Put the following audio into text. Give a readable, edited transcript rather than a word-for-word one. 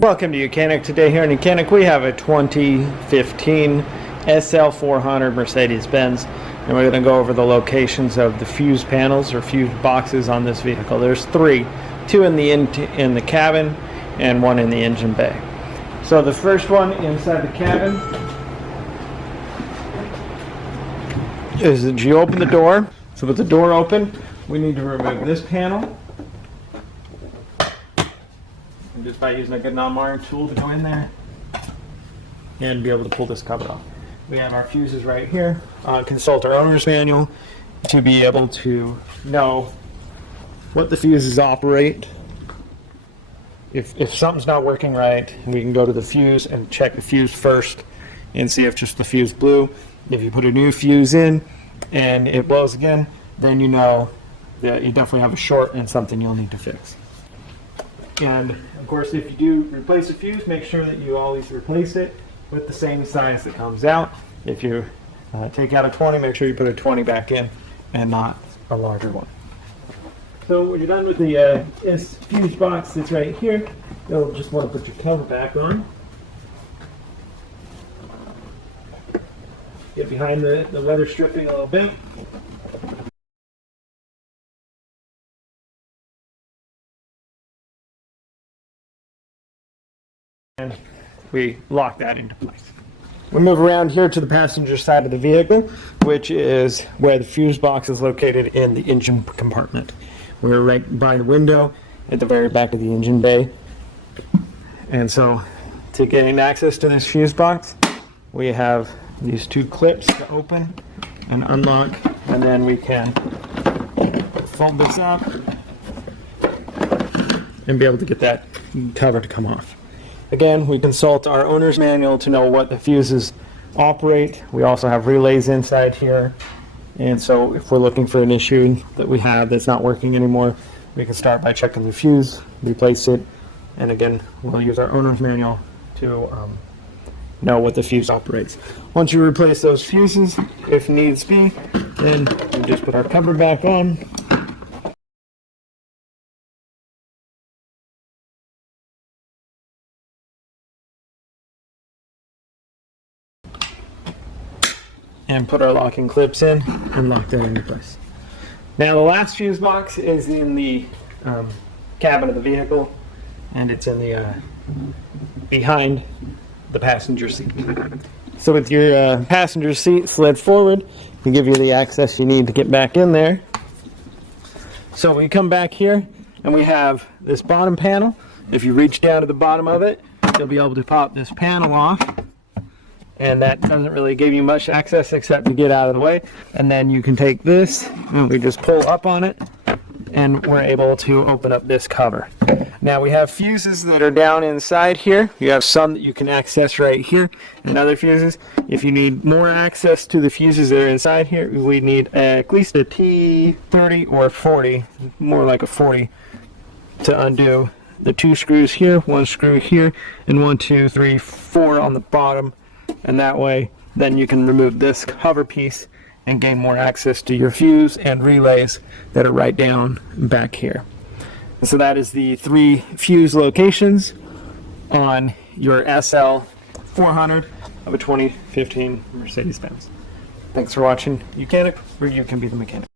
Welcome to YOUCANIC. Today here in YOUCANIC we have a 2015 SL400 Mercedes-Benz, and we're going to go over the locations of the fuse panels or fuse boxes on this vehicle. There's three, two in the cabin and one in the engine bay. So the first one inside the cabin is that you open the door. So with the door open, we need to remove this panel. And just by using a good non-wire tool to go in there and be able to pull this cover off. We have our fuses right here. Consult our owner's manual to be able to know what the fuses operate. If something's not working right, we can go to the fuse and check the fuse first and see if just the fuse blew. If you put a new fuse in and it blows again, then you know that you definitely have a short and something you'll need to fix. And of course, if you do replace a fuse, make sure that you always replace it with the same size that comes out. If you take out a 20, make sure you put a 20 back in and not a larger one. So when you're done with the fuse box that's right here, you'll just want to put your cover back on. Get behind the leather stripping a little bit. And we lock that into place. We move around here to the passenger side of the vehicle, which is where the fuse box is located in the engine compartment. We're right by the window at the very back of the engine bay. And so to gain access to this fuse box, we have these two clips to open and unlock, and then we can fold this up and be able to get that cover to come off. Again, we consult our owner's manual to know what the fuses operate. We also have relays inside here. And so if we're looking for an issue that we have that's not working anymore, we can start by checking the fuse, replace it, and again, we'll use our owner's manual to know what the fuse operates. Once you replace those fuses, if needs be, then we just put our cover back on. And put our locking clips in and lock that into place. Now the last fuse box is in the cabin of the vehicle, and it's in the behind the passenger seat. So with your passenger seat slid forward, we give you the access you need to get back in there. So we come back here and we have this bottom panel. If you reach down to the bottom of it, you'll be able to pop this panel off. And that doesn't really give you much access except to get out of the way. And then you can take this and we just pull up on it and we're able to open up this cover. Now we have fuses that are down inside here. You have some that you can access right here and other fuses. If you need more access to the fuses that are inside here, we need at least a T30 or 40, more like a 40, to undo the two screws here, one screw here, and 1, 2, 3, 4 on the bottom. And that way, then you can remove this cover piece and gain more access to your fuse and relays that are right down back here. So that is the three fuse locations on your SL400 of a 2015 Mercedes-Benz. Thanks for watching YOUCANIC, where you can be the mechanic.